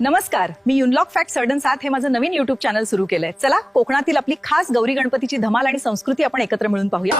नमस्कार, मी युनलॉक फॅक्ट सर्डन 7 हे माझं नवीन युट्यूब चॅनल सुरू केलंय. चला कोकणातील आपली खास गौरी गणपतीची धमाल आणि संस्कृती आपण एकत्र मिळून पाहूया.